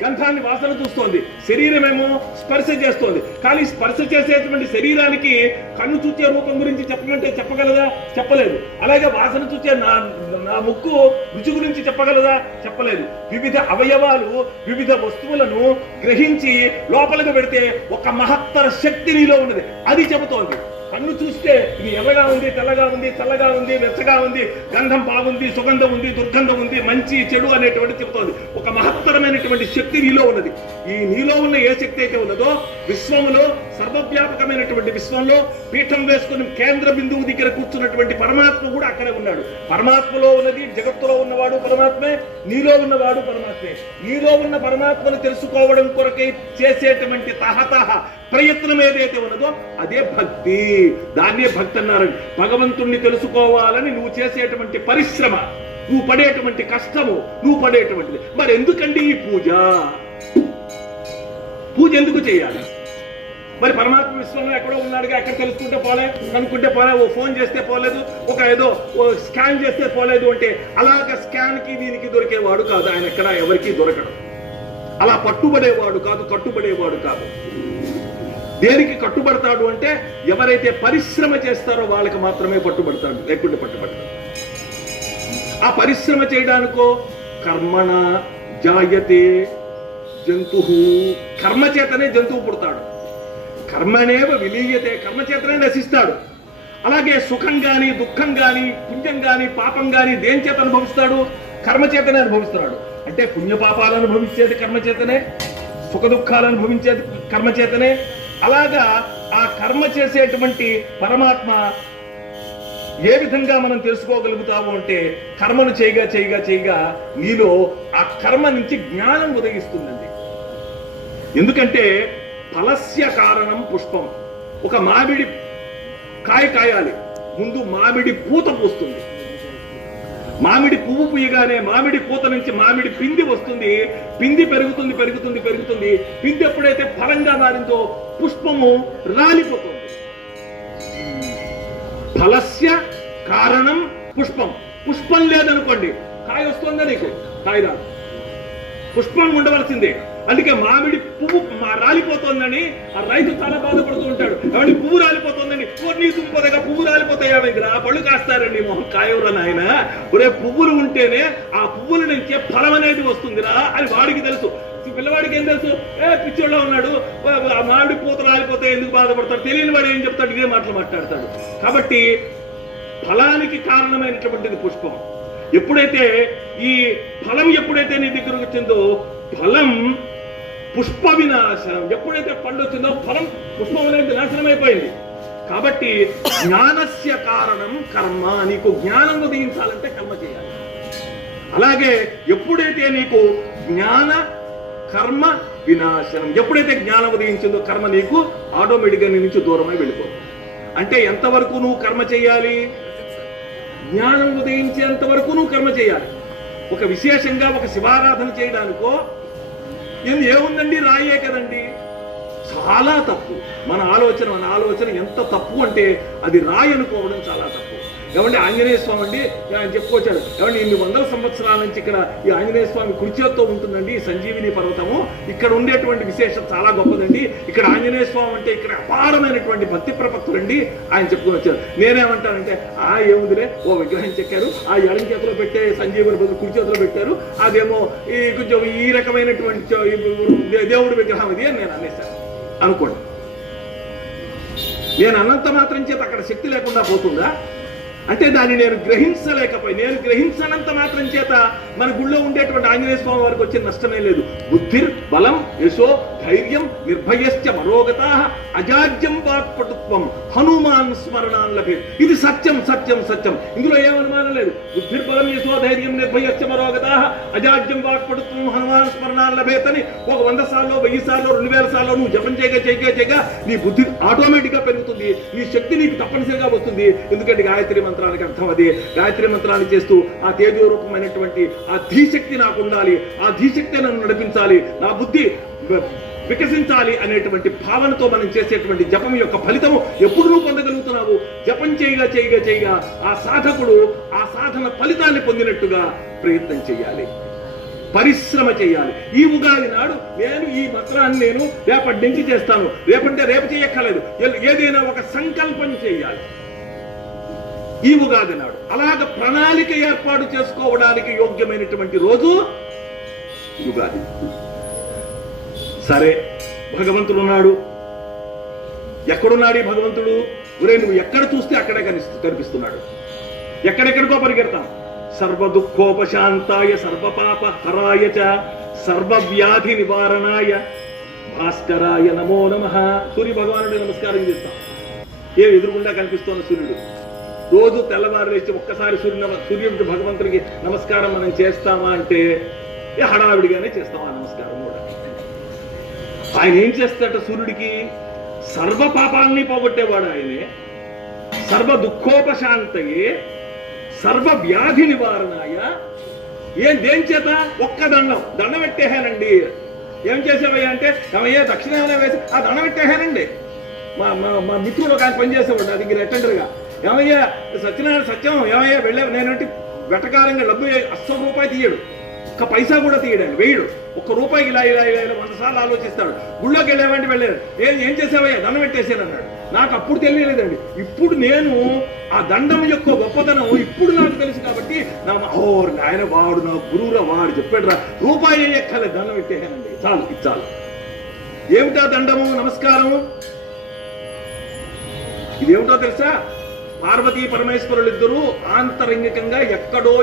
గంధాన్ని వాసన చూస్తోంది, శరీరమేమో స్పర్శ చేస్తోంది. కానీ స్పర్శ చేసేటువంటి శరీరానికి కన్ను చూచే రూపం గురించి చెప్పమంటే చెప్పగలదా? చెప్పలేదు. అలాగే వాసన చూచే నా ముక్కు రుచి గురించి చెప్పగలదా? చెప్పలేదు. వివిధ అవయవాలు వివిధ వస్తువులను గ్రహించి లోపలికి పెడితే ఒక మహత్తర శక్తి నీలో ఉన్నది, అది చెబుతోంది. కన్ను చూస్తే ఇది ఎర్రగా ఉంది, తెల్లగా ఉంది, చల్లగా ఉంది, వెచ్చగా ఉంది, గంధం బాగుంది, సుగంధం ఉంది, దుర్గంధం ఉంది, మంచి చెడు అనేటువంటి చెప్తోంది. ఒక మహత్తరమైనటువంటి శక్తి నీలో ఉన్నది. ఈ నీలో ఉన్న ఏ శక్తి అయితే ఉన్నదో విశ్వములో, సర్వవ్యాపకమైనటువంటి విశ్వంలో పీఠం వేసుకుని కేంద్ర బిందువు దగ్గర కూర్చున్నటువంటి పరమాత్మ కూడా అక్కడే ఉన్నాడు. పరమాత్మలో ఉన్నది, జగత్తులో ఉన్నవాడు పరమాత్మే, నీలో ఉన్నవాడు పరమాత్మే. నీలో ఉన్న పరమాత్మను తెలుసుకోవడం కొరకై చేసేటువంటి తహతహ ప్రయత్నం ఏదైతే ఉన్నదో అదే భక్తి. దాన్నే భక్తి అన్నారు. భగవంతుణ్ణి తెలుసుకోవాలని నువ్వు చేసేటువంటి పరిశ్రమ, నువ్వు పడేటువంటి కష్టము, నువ్వు పడేటువంటిది. మరి ఎందుకండి ఈ పూజ? పూజ ఎందుకు చేయాలి? మరి పరమాత్మ విశ్వంలో ఎక్కడో ఉన్నాడుగా, ఎక్కడ తెలుసుకుంటే పోలే, కనుక్కుంటే పోలే, ఓ ఫోన్ చేస్తే పోలేదు, ఒక ఏదో స్కాన్ చేస్తే పోలేదు అంటే అలాగ స్కాన్కి దీనికి దొరికేవాడు కాదు ఆయన. ఎక్కడ ఎవరికి దొరకడు. అలా పట్టుబడేవాడు కాదు, కట్టుబడేవాడు కాదు. దేనికి కట్టుబడతాడు అంటే ఎవరైతే పరిశ్రమ చేస్తారో వాళ్ళకి మాత్రమే పట్టుబడతాడు, లేకుంటే పట్టుబడతాడు. ఆ పరిశ్రమ చేయడానికో కర్మణ జాయతే జంతు, కర్మ చేతనే జంతువు పుడతాడు. కర్మనేవ విలీయతే, కర్మ చేతనే నశిస్తాడు. అలాగే సుఖం గాని, దుఃఖం గాని, పుణ్యం గాని, పాపం గాని దేని చేత అనుభవిస్తాడు? కర్మ చేతనే అనుభవిస్తున్నాడు. అంటే పుణ్యపాపాలు అనుభవించేది కర్మ చేతనే, సుఖ దుఃఖాలు అనుభవించేది కర్మ చేతనే. అలాగా ఆ కర్మ చేసేటువంటి పరమాత్మ ఏ విధంగా మనం తెలుసుకోగలుగుతాము అంటే కర్మను చేయగా చేయగా చేయగా నీలో ఆ కర్మ నుంచి జ్ఞానం ఉదయిస్తుందండి. ఎందుకంటే ఫలస్య కారణం పుష్పం. ఒక మామిడి కాయ కాయాలి, ముందు మామిడి పూత పూస్తుంది. మామిడి పువ్వు పూయగానే మామిడి పూత నుంచి మామిడి పిండి వస్తుంది. పిండి పెరుగుతుంది పెరుగుతుంది పెరుగుతుంది. పిండి ఎప్పుడైతే ఫలంగా మారిందో పుష్పము రాలిపోతుంది. ఫలస్య కారణం పుష్పం. పుష్పం లేదనుకోండి కాయ వస్తుందా? నీకు కాయ రాదు. పుష్పం ఉండవలసిందే. అందుకే మామిడి పువ్వు రాలిపోతుందని ఆ రైతు చాలా బాధపడుతూ ఉంటాడు. ఎవరి పువ్వు రాలిపోతుందని, నీ తుంపదగా పువ్వు రాలిపోతాయా దగ్గర పళ్ళు కాస్తారండి మొహం కాయవరా నాయన. ఒరే పువ్వులు ఉంటేనే ఆ పువ్వుల నుంచే ఫలం అనేది వస్తుందిరా అని వాడికి తెలుసు. పిల్లవాడికి ఏం తెలుసు? పిచ్చోళ్ళ ఉన్నాడు, ఆ మామిడి పూత రాలిపోతే ఎందుకు బాధపడతాడు? తెలియని వాడు ఏం చెప్తాడు? ఇదే మాటలు మాట్లాడతాడు. కాబట్టి ఫలానికి కారణమైనటువంటిది పుష్పం. ఎప్పుడైతే ఈ ఫలం ఎప్పుడైతే నీ దగ్గరకు వచ్చిందో ఫలం పుష్ప వినాశనం. ఎప్పుడైతే పండు వచ్చిందో ఫలం పుష్పం అనేది నాశనం అయిపోయింది. కాబట్టి జ్ఞానస్య కారణం కర్మ. నీకు జ్ఞానం ఉదయించాలంటే కర్మ చేయాలి. అలాగే ఎప్పుడైతే నీకు జ్ఞాన కర్మ వినాశనం, ఎప్పుడైతే జ్ఞానం ఉదయించిందో కర్మ నీకు ఆటోమేటిక్గా నీ నుంచి దూరమై వెళ్ళిపోతుంది. అంటే ఎంతవరకు నువ్వు కర్మ చేయాలి? జ్ఞానం ఉదయించేంత వరకు నువ్వు కర్మ చేయాలి. ఒక విశేషంగా ఒక శివారాధన చేయడానికో ఏముందండి, రాయే కదండి. చాలా తప్పు. మన ఆలోచన ఎంత తప్పు అంటే అది రాయి అనుకోవడం చాలా తప్పు. ఏమంటే ఆంజనేయ స్వామి అండి ఆయన చెప్పుకొచ్చాడు. ఏమంటే ఇన్ని వందల సంవత్సరాల నుంచి ఇక్కడ ఈ ఆంజనేయ స్వామి కుడిచేత్తో ఉంటుందండి ఈ సంజీవిని పర్వతము. ఇక్కడ ఉండేటువంటి విశేషం చాలా గొప్పదండి. ఇక్కడ ఆంజనేయ స్వామి అంటే ఇక్కడ అపారమైనటువంటి భక్తి ప్రపత్తులండి ఆయన చెప్పుకొని వచ్చారు. నేనేమంటానంటే ఏముందిలే, ఓ విగ్రహం చెక్కారు, ఆ ఎడం చేతిలో పెట్టే సంజీవుని బదులు కుడి చేతిలో పెట్టారు, అదేమో ఈ కొంచెం ఈ రకమైనటువంటి దేవుడి విగ్రహం ఇది అని నేను అనేసాను అనుకోండి. నేను అన్నంత మాత్రం చేత అక్కడ శక్తి లేకుండా పోతుందా? అంటే దాన్ని నేను గ్రహించనంత మాత్రం చేత మన గుళ్ళో ఉండేటువంటి ఆంజనేయ స్వామి వారికి వచ్చే నష్టమే లేదు. బుద్ధిర్ బలం యశో ధైర్యం నిర్భయశ్చ మరోగతా అజాడ్యం వాక్పటుత్వం హనుమాన్ స్మరణాన్ లభే. ఇది సత్యం సత్యం సత్యం. ఇందులో ఏమనుమానం లేదు. బుద్ధిర్ బలం యశో ధైర్యం నిర్భయశ్చ మరోగతా అజాడ్యం వాక్పటుత్వం హనుమాన్ స్మరణాన్ లభేత్ అని ఒక 100 సార్లు 1000 సార్లు 2000 సార్లు నువ్వు జపం చేయగా నీ బుద్ధి ఆటోమేటిక్ గా పెరుగుతుంది. నీ శక్తి నీకు తప్పనిసరిగా వస్తుంది. ఎందుకంటే గాయత్రి మంత్రానికి అర్థం అదే. గాయత్రి మంత్రాన్ని చేస్తూ ఆ తేజో రూపమైనటువంటి ఆ ధీశక్తి నాకు ఉండాలి, ఆ ధీశక్తి నన్ను నడిపించాలి, నా బుద్ధి వికసించాలి అనేటువంటి భావనతో మనం చేసేటువంటి జపం యొక్క ఫలితము ఎప్పుడు నువ్వు పొందగలుగుతున్నావు? జపం చేయగా ఆ సాధకుడు ఆ సాధన ఫలితాన్ని పొందినట్టుగా ప్రయత్నం చేయాలి, పరిశ్రమ చేయాలి. ఈ ఉగాది నాడు నేను ఈ మంత్రాన్ని నేను రేపటి నుంచి చేస్తాను, రేపు చేయక్కర్లేదు, ఏదైనా ఒక సంకల్పం చేయాలి ఈ ఉగాది నాడు. అలాగ ప్రణాళిక ఏర్పాటు చేసుకోవడానికి యోగ్యమైనటువంటి రోజు ఉగాది. సరే, భగవంతుడు ఉన్నాడు. ఎక్కడున్నాడు ఈ భగవంతుడు? ఒరే నువ్వు ఎక్కడ చూస్తే అక్కడే కనిపిస్తున్నాడు. ఎక్కడెక్కడికో పరిగెడతాం. సర్వదుఃఖోపశాంతాయ సర్వపాప హరాయ చ సర్వవ్యాధి నివారణాయ భాస్కరాయ నమో నమః. సూర్య భగవానుడి నమస్కారం చేస్తాం. ఎదురుగుండా కనిపిస్తున్న సూర్యుడు. రోజు తెల్లవారు లేచి ఒక్కసారి సూర్యుడి భగవంతుడికి నమస్కారం మనం చేస్తామా అంటే హడావిడిగానే చేస్తాం ఆ నమస్కారం కూడా. ఆయన ఏం చేస్తాడట సూర్యుడికి? సర్వ పాపాలని పోగొట్టేవాడు ఆయనే, సర్వ దుఃఖోపశాంతయే సర్వ వ్యాధి నివారణాయ. దేని చేత? ఒక్క దండం పెట్టేహానండి. ఏం చేసేవయ్యా అంటే ఏమయ్యా దక్షిణ ఏమైనా వేసి ఆ దండం పెట్టేహానండి. మా మిత్రుడు ఒక ఆయన పనిచేసేవాడు నా దగ్గర అటెండర్గా. ఏమయ్యా సత్యనారాయణ సత్యం ఏమయ్యా వెళ్ళావు నేనంటే వెటకారంగా డబ్బు అస్సలు రూపాయి తీయడు, ఒక్క పైసా కూడా తీయడాను, వేయడు. ఒక్క రూపాయికి ఇలా 100 సార్లు ఆలోచిస్తాడు. గుళ్ళోకి వెళ్ళామంటే వెళ్ళాడు. ఏం చేసావయ్యా? దండం పెట్టేసాను అన్నాడు. నాకు అప్పుడు తెలియలేదండి. ఇప్పుడు నేను ఆ దండం యొక్క గొప్పతనం ఇప్పుడు నాకు తెలుసు కాబట్టి ఆయన వాడు నా గురువురా, వాడు చెప్పాడు రా, రూపాయి ఎక్కలేదు, దండం పెట్టేసానండి, చాలు ఇది చాలు. ఏమిటా దండము నమస్కారము? ఇదేమిటో తెలుసా? పార్వతీ పరమేశ్వరులు ఇద్దరు ఆంతరంగికంగా ఎక్కడో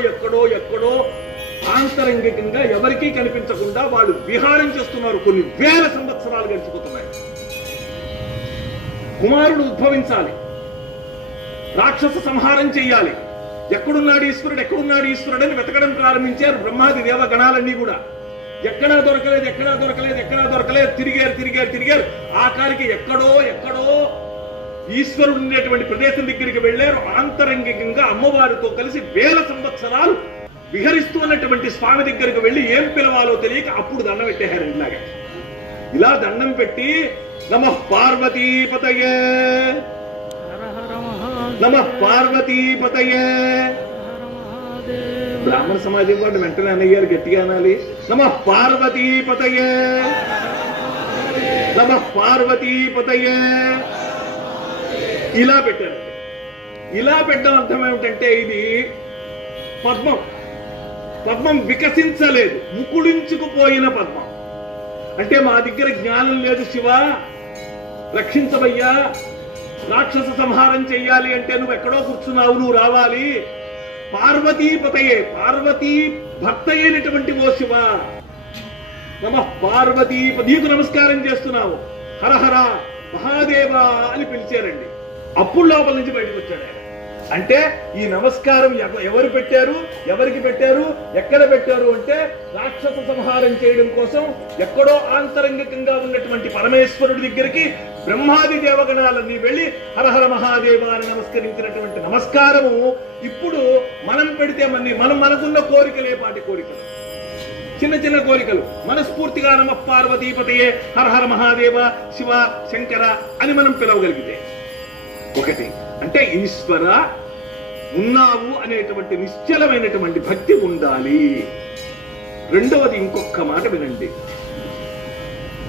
ఆంతరంగికంగా ఎవరికీ కనిపించకుండా వాళ్ళు విహారం చేస్తున్నారు. కొన్ని వేల సంవత్సరాలు గడిచిపోతున్నాయి. కుమారుడు ఉద్భవించాలి, రాక్షస సంహారం చెయ్యాలి. ఎక్కడున్నాడు ఈశ్వరుడు అని వెతకడం ప్రారంభించారు బ్రహ్మాది దేవగణాలన్నీ కూడా. ఎక్కడా దొరకలేదు. తిరిగారు. ఆఖరికి ఎక్కడో ఈశ్వరుడు ఉండేటువంటి ప్రదేశం దగ్గరికి వెళ్ళారు. ఆంతరంగికంగా అమ్మవారితో కలిసి వేల సంవత్సరాలు విహరిస్తూ ఉన్నటువంటి స్వామి దగ్గరికి వెళ్ళి ఏం పిలవాలో తెలియక అప్పుడు దండం పెట్టేశారు. ఇలా దండం పెట్టి నమః పార్వతీపతయే బ్రాహ్మణ సమాజం వాడు వెంటనే అన్నయ్య గారు గట్టిగా అనాలి, నమః పార్వతీపతయే ఇలా పెట్టారు. ఇలా పెట్టడం అర్థం ఏమిటంటే ఇది పద్మం వికసించలేదు, ముకుళించుకుపోయిన పద్మం. అంటే మా దగ్గర జ్ఞానం లేదు శివ, రక్షించవయ్యా, రాక్షస సంహారం చెయ్యాలి అంటే నువ్వు ఎక్కడో కూర్చున్నావు, నువ్వు రావాలి. పార్వతీపతయే, పార్వతీ భర్త అయినటువంటి ఓ శివ, నమః నీకు నమస్కారం చేస్తున్నావు, హరహర మహాదేవ అని పిలిచారండి. అప్పుడు లోపల నుంచి బయటకు వచ్చాడు ఆయన. అంటే ఈ నమస్కారం ఎవరు పెట్టారు, ఎవరికి పెట్టారు, ఎక్కడ పెట్టారు అంటే రాక్షస సంహారం చేయడం కోసం ఎక్కడో ఆంతరంగికంగా ఉన్నటువంటి పరమేశ్వరుడి దగ్గరికి బ్రహ్మాది దేవగణాలన్నీ వెళ్ళి హరహర మహాదేవ అని నమస్కరించినటువంటి నమస్కారము ఇప్పుడు మనం పెడితే మనకున్న కోరికలే పాటి కోరికలు, చిన్న కోరికలు మనస్ఫూర్తిగా నమః పార్వతీపతయే హరహర మహాదేవ శివ శంకర అని మనం పిలవగలిగితే ఒకటి అంటే ఈశ్వర ఉన్నావు అనేటువంటి నిశ్చలమైనటువంటి భక్తి ఉండాలి. రెండవది ఇంకొక మాట వినండి,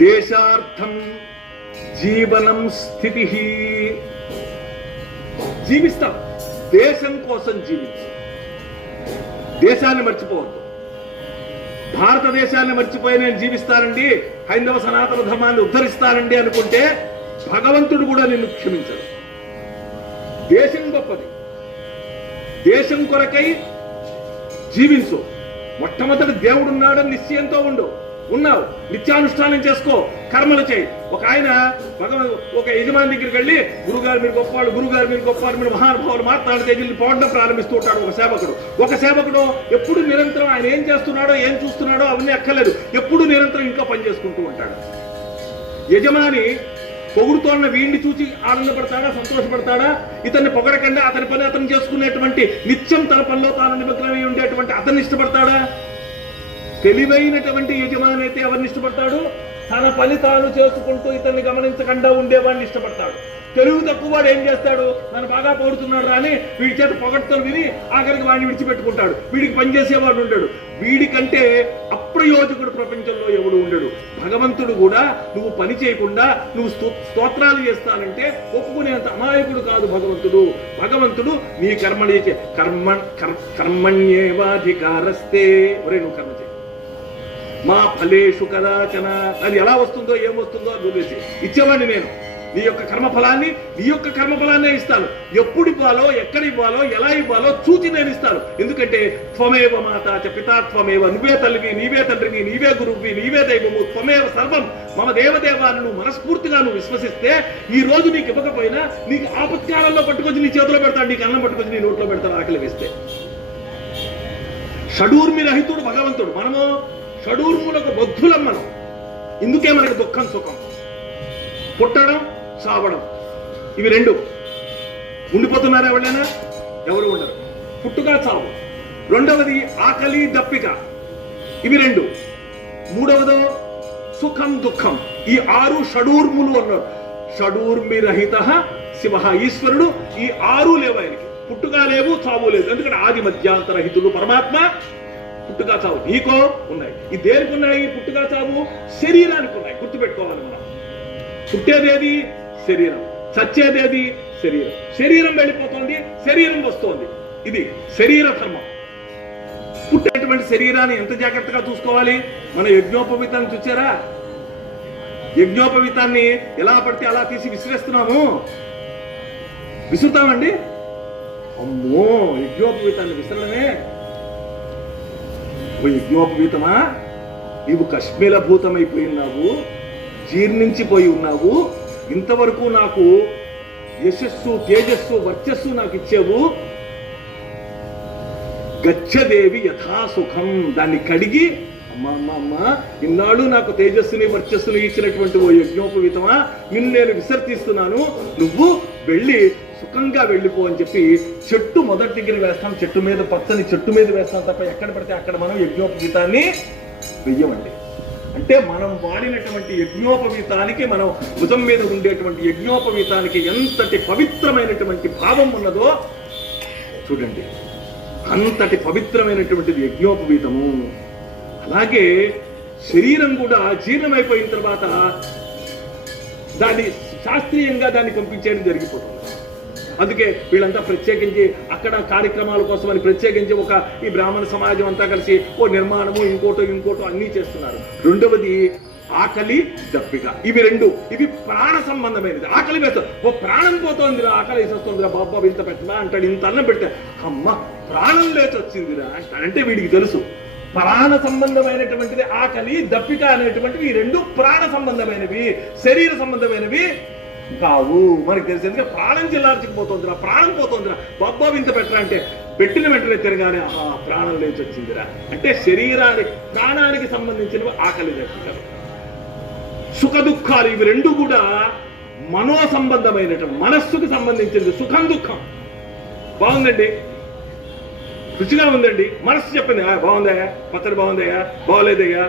దేశార్థం జీవనం స్థితి. జీవిస్తాం, దేశం కోసం జీవించు, దేశాన్ని మర్చిపోవద్దు. భారతదేశాన్ని మర్చిపోయి నేను జీవిస్తానండి, హైందవ సనాతన ధర్మాన్ని ఉద్ధరిస్తానండి అనుకుంటే భగవంతుడు కూడా నిన్ను క్షమించడు. దేశం గొప్పది, దేశం కొరకై జీవించు. మొట్టమొదటి దేవుడున్నాడని నిశ్చయంతో ఉన్నావు, నిత్యానుష్ఠానం చేసుకో, కర్మలు చేయి. ఒక ఆయన ఒక యజమాని దగ్గరికి వెళ్ళి గురుగారు మీరు గొప్పవాడు, మీరు మహానుభావులు మాట్లాడితే వీళ్ళు పోవడం ప్రారంభిస్తూ ఉంటాడు ఒక సేవకుడు ఎప్పుడు నిరంతరం ఆయన ఏం చేస్తున్నాడో ఏం చూస్తున్నాడో అవన్నీ అక్కర్లేదు, ఎప్పుడు నిరంతరం ఇంట్లో పని చేసుకుంటూ ఉంటాడు. యజమాని పొగుడుతోన్న వీడిని చూసి ఆనందపడతాడా, సంతోషపడతాడా? ఇతన్ని పొగడకుండా అతని పని అతను చేసుకునేటువంటి నిత్యం తన పనిలో తాను నిమగ్నమై ఉండేటువంటి అతన్ని ఇష్టపడతాడా? తెలివైనటువంటి యజమాని అయితే ఎవరిని ఇష్టపడతాడు? తన పని తాను చేసుకుంటూ ఇతన్ని గమనించకుండా ఉండేవాడిని ఇష్టపడతాడు. తెలుగు తక్కువ వాడు ఏం చేస్తాడు, నన్ను బాగా పొగుడుతున్నాడు రాని వీడి చేత పొగడ్తలు విని ఆఖరికి వాడిని విడిచిపెట్టుకుంటాడు. వీడికి పనిచేసేవాడు ఉండడు. వీడికంటే అప్రయోజకుడు ప్రపంచంలో ఎవడు ఉండడు. భగవంతుడు కూడా నువ్వు పని చేయకుండా నువ్వు స్తోత్రాలు చేస్తానంటే ఒప్పుకునేంత అమాయకుడు కాదు భగవంతుడు. భగవంతుడు నీ కర్మణ్యేవాధికారస్తే, ఒరే నువ్వు కర్మ చేయి, మా ఫలేషు కదాచన. అది ఎలా వస్తుందో ఏమొస్తుందో అది వదిలేసి ఇచ్చేవాడిని నేను, నీ యొక్క కర్మఫలాన్నే ఇస్తాను. ఎప్పుడు ఇవ్వాలో, ఎక్కడ ఇవ్వాలో, ఎలా ఇవ్వాలో చూచి నేను ఇస్తాను. ఎందుకంటే త్వమేవ మాత చ పితా త్వమేవ, నువ్వే తల్లివి, నీవే తండ్రివి, నీవే గురువువి, నీవే దైవము, త్వమేవ సర్వం మమ దేవదేవాన్ని నువ్వు మనస్ఫూర్తిగా నువ్వు విశ్వసిస్తే ఈ రోజు నీకు ఇవ్వకపోయినా నీకు ఆపత్కాలంలో పట్టుకొచ్చి నీ చేతిలో పెడతాడు, నీకు అన్నం పట్టుకొచ్చి నీ నోట్లో పెడతాడు ఆకలి వేస్తే. షడూర్మి రహితుడు భగవంతుడు, మనము షడూర్ములకు బద్ధులం. మనం ఇందుకే మనకి దుఃఖం సుఖం, పుట్టడం చావడం, ఇవి రెండు. ఉండిపోతున్నారు ఎవరైనా? ఎవరు ఉండరు. పుట్టుక చావు. రెండవది ఆకలి దప్పిక, ఇవి రెండు. మూడవదో సుఖం దుఃఖం. ఈ 6 షడూర్ములు అన్నారు. షడూర్మి రహిత శివ, ఈశ్వరుడు. ఈ 6 లేవు ఆయనకి. పుట్టుక లేవు, చావు లేదు. ఎందుకంటే ఆది మధ్యాంతరహితుడు పరమాత్మ. పుట్టుక చావు నీకో ఉన్నాయి. ఈ దేనికి ఉన్నాయి పుట్టుక చావు? శరీరానికి ఉన్నాయి. గుర్తుపెట్టుకోవాలి మనం. పుట్టేదేది శరీరం, చచ్చేదేది శరీరం. శరీరం వెళ్ళిపోతుంది, శరీరం వస్తోంది. ఇది శరీర ధర్మం. పుట్టేటువంటి శరీరాన్ని ఎంత జాగ్రత్తగా చూసుకోవాలి. మన యజ్ఞోపవీతాన్ని చూచారా? యజ్ఞోపవీతాన్ని ఎలా పడితే అలా తీసి విసిరేస్తున్నాము. విసురుతామండి. అమ్మో, యజ్ఞోపవీతాన్ని విసరడమే. ఓ యజ్ఞోపవీతమా, నీవు కశ్మీల భూతమైపోయి ఉన్నావు, జీర్ణించిపోయి ఉన్నావు. ఇంతవరకు నాకు యశస్సు, తేజస్సు, వర్చస్సు నాకు ఇచ్చావు. గచ్చదేవి యథాసుఖం, దాన్ని కడిగి అమ్మ ఇన్నాళ్ళు నాకు తేజస్సుని వర్చస్సుని ఇచ్చినటువంటి ఓ యజ్ఞోపవీతమా, నిన్ను నేను విసర్జిస్తున్నాను, నువ్వు వెళ్ళి సుఖంగా వెళ్ళిపో అని చెప్పి చెట్టు మొదటి దగ్గర వేస్తాం. చెట్టు మీద, పచ్చని చెట్టు మీద వేస్తాం తప్ప ఎక్కడ పడితే అక్కడ మనం యజ్ఞోపవీతాన్ని వెయ్యమండి. అంటే మనం వాడినటువంటి యజ్ఞోపవీతానికి, మనం భుజం మీద ఉండేటువంటి యజ్ఞోపవీతానికి ఎంతటి పవిత్రమైనటువంటి భావం ఉన్నదో చూడండి. అంతటి పవిత్రమైనటువంటిది యజ్ఞోపవీతము. అలాగే శరీరం కూడా జీర్ణమైపోయిన తర్వాత దాన్ని శాస్త్రీయంగా దాన్ని పంపించేయడం జరిగిపోతుంది. అందుకే వీళ్ళంతా ప్రత్యేకించి అక్కడ కార్యక్రమాల కోసమని ప్రత్యేకించి ఒక ఈ బ్రాహ్మణ సమాజం అంతా కలిసి ఓ నిర్మాణము ఇంకోటో అన్నీ చేస్తున్నారు. రెండవది ఆకలి దప్పిక, ఇవి రెండు. ఇవి ప్రాణ సంబంధమైనది. ఆకలి వేస్తా, ఓ ప్రాణం పోతోందిరా, ఆకలి వేసేస్తుందిరా, బాబా ఇంత పెట్టమా అంటాడు. ఇంత అన్నం పెడితే అమ్మ ప్రాణం లేచి వచ్చిందిరా అంటాడంటే వీడికి తెలుసు ప్రాణ సంబంధమైనటువంటిది ఆకలి దప్పిక అనేటువంటివి. ఈ రెండు ప్రాణ సంబంధమైనవి, శరీర సంబంధమైనవి కావు. మనకి తెలిసి ఎందుకంటే ప్రాణం చిల్లార్చుకుపోతుందిరా, ప్రాణం పోతుందిరా, బాబా ఇంత పెట్టరా అంటే పెట్టిన వెంటనే తిరగానే ప్రాణం లేచి వచ్చిందిరా అంటే శరీరానికి, ప్రాణానికి సంబంధించినవి ఆకలి దప్పికలు. సుఖ దుఃఖాలు ఇవి రెండు కూడా మనో సంబంధమైనటువంటి, మనస్సుకు సంబంధించింది. సుఖం దుఃఖం. బాగుందండి, రుచిగా ఉందండి, మనస్సు చెప్పింది బాగుందయ్యా, పచ్చడి బాగుందయ్యా, బాగోలేదయ్యా,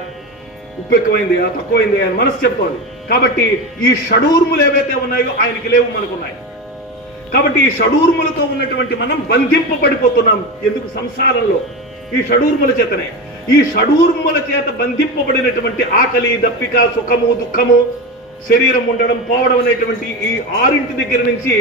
ఉప్పు ఎక్కువైందయ్యా, తక్కువైందయ్యా అని మనస్సు చెప్తోంది. కాబట్టి ఈ షడూర్ములు ఏవైతే ఉన్నాయో ఆయనకి లేవు, మనకున్నాయి. కాబట్టి ఈ షడూర్ములతో ఉన్నటువంటి మనం బంధింపబడిపోతున్నాం. ఎందుకు? సంసారంలో ఈ షడూర్ముల చేతనే. ఈ షడూర్ముల చేత బంధింపబడినటువంటి ఆకలి దప్పిక, సుఖము దుఃఖము, శరీరం ఉండడం పోవడం అనేటువంటి ఈ 6 దగ్గర నుంచి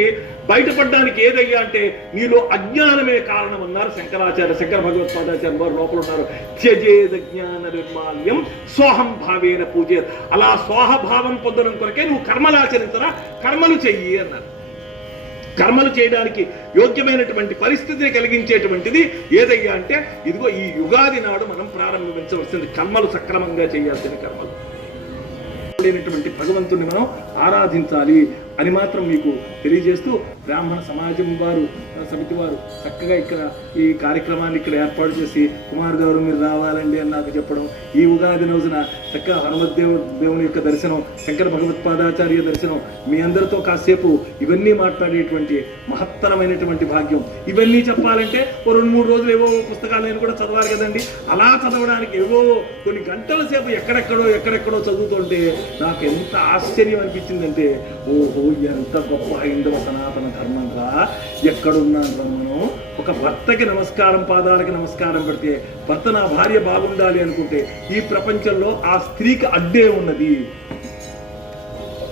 బయటపడడానికి ఏదయ్యా అంటే నీలో అజ్ఞానమే కారణం అన్నారు శంకరాచార్య. శంకర భగవత్పాదాచార్య వారు లోపల ఉన్నారు. త్యజేద జ్ఞాన నిర్మాల్యం సోహం భావేన పూజే. అలా స్వాహభావం పొందడం కొరకే నువ్వు కర్మలు ఆచరించరా, కర్మలు చెయ్యి అన్నారు. కర్మలు చేయడానికి యోగ్యమైనటువంటి పరిస్థితిని కలిగించేటువంటిది ఏదయ్యా అంటే ఇదిగో ఈ యుగాది నాడు మనం ప్రారంభించవలసింది కర్మలు, సక్రమంగా చేయాల్సిన కర్మలు. భగవంతుని మనం ఆరాధించాలి అని మాత్రం మీకు తెలియజేస్తూ, బ్రాహ్మణ సమాజం వారు, సమితి వారు చక్కగా ఇక్కడ ఈ కార్యక్రమాన్ని ఇక్కడ ఏర్పాటు చేసి కుమార్ గారు మీరు రావాలండి అని నాకు చెప్పడం, ఈ ఉగాది రోజున చక్కగా హనుమద్దేవుని యొక్క దర్శనం, శంకర భగవత్పాదాచార్య దర్శనం, మీ అందరితో కాసేపు ఇవన్నీ మాట్లాడేటువంటి మహత్తరమైనటువంటి భాగ్యం. ఇవన్నీ చెప్పాలంటే ఓ 2-3 రోజులు ఏవో పుస్తకాలు నేను కూడా చదవాలి కదండి. అలా చదవడానికి ఏవో కొన్ని గంటల సేపు ఎక్కడెక్కడో చదువుతుంటే నాకు ఎంత ఆశ్చర్యం అనిపించిందంటే, ఓహో ఎంత గొప్ప హైందవ సనాతన ధర్మంగా ఎక్కడున్నాను మనం. ఒక భర్తకి నమస్కారం, పాదాలకి నమస్కారం పెడితే, భర్త నా భార్య బాగుండాలి అనుకుంటే ఈ ప్రపంచంలో ఆ స్త్రీకి అడ్డే ఉన్నది.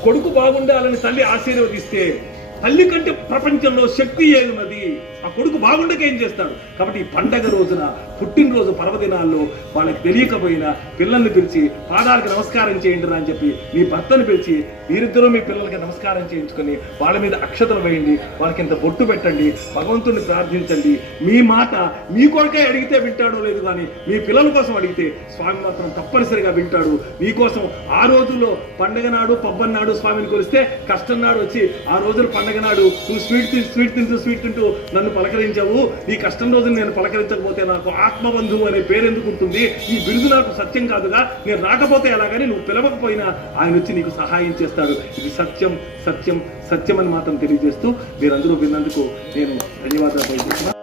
కొడుకు బాగుండాలని తల్లి ఆశీర్వదిస్తే తల్లి కంటే ప్రపంచంలో శక్తి ఏమున్నది? ఆ కొడుకు బాగుండక ఏం చేస్తాడు? కాబట్టి ఈ పండగ రోజున, పుట్టినరోజు పర్వదినాల్లో వాళ్ళకి తెలియకపోయినా పిల్లల్ని పిలిచి పాదాలకు నమస్కారం చేయండి అని చెప్పి మీ భర్తను పిలిచి మీరిద్దరూ మీ పిల్లలకి నమస్కారం చేయించుకొని వాళ్ళ మీద అక్షతలు వేయండి, వాళ్ళకి ఇంత బొట్టు పెట్టండి, భగవంతుని ప్రార్థించండి. మీ మాట మీ కొడుకే అడిగితే వింటాడో లేదు కానీ మీ పిల్లల కోసం అడిగితే స్వామి మాత్రం తప్పనిసరిగా వింటాడు. మీకోసం ఆ రోజుల్లో పండగ నాడు పబ్బన్నాడు స్వామిని కొలిస్తే కష్టం నాడు వచ్చి ఆ రోజులు పండగ నాడు నువ్వు స్వీట్ తింటూ నన్ను పలకరించావు, ఈ కష్టం రోజున నేను పలకరించకపోతే నాకు ఆత్మబంధువు అనే పేరు ఎందుకు ఉంటుంది? ఈ బిరుదు నాకు సత్యం కాదుగా, నేను రాకపోతే ఎలాగని నువ్వు పిలవకపోయినా ఆయన వచ్చి నీకు సహాయం చేస్తాడు. ఇది సత్యం సత్యం సత్యం అని మాత్రం తెలియజేస్తూ మీరందరూ విన్నందుకు నేను ధన్యవాదాలు తెలియజేస్తున్నాను.